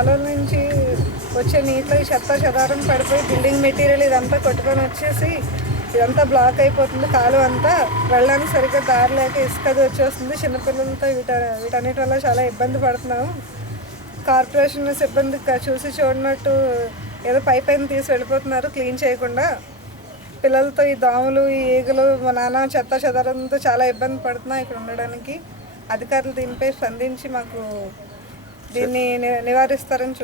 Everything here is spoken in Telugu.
కాలువల నుంచి వచ్చే నీటిలో ఈ చెత్త చెదారం పడిపోయి బిల్డింగ్ మెటీరియల్ ఇదంతా కొట్టుకొని వచ్చేసి ఇదంతా బ్లాక్ అయిపోతుంది. కాలువ అంతా వెళ్ళడానికి సరిగ్గా దారి లేక ఇసుకది వచ్చేస్తుంది. చిన్నపిల్లలతో వీటన్నిటి వల్ల చాలా ఇబ్బంది పడుతున్నాము. కార్పొరేషన్ సిబ్బంది చూసి చూడనట్టు ఏదో పైపైన తీసి వెళ్ళిపోతున్నారు క్లీన్ చేయకుండా. పిల్లలతో ఈ దోమలు, ఈ ఈగలు, మా నాన్న చెత్త చెదారంతో చాలా ఇబ్బంది పడుతున్నాం ఇక్కడ ఉండడానికి. అధికారులు దీనిపై స్పందించి మాకు దీన్ని నివారిస్తారని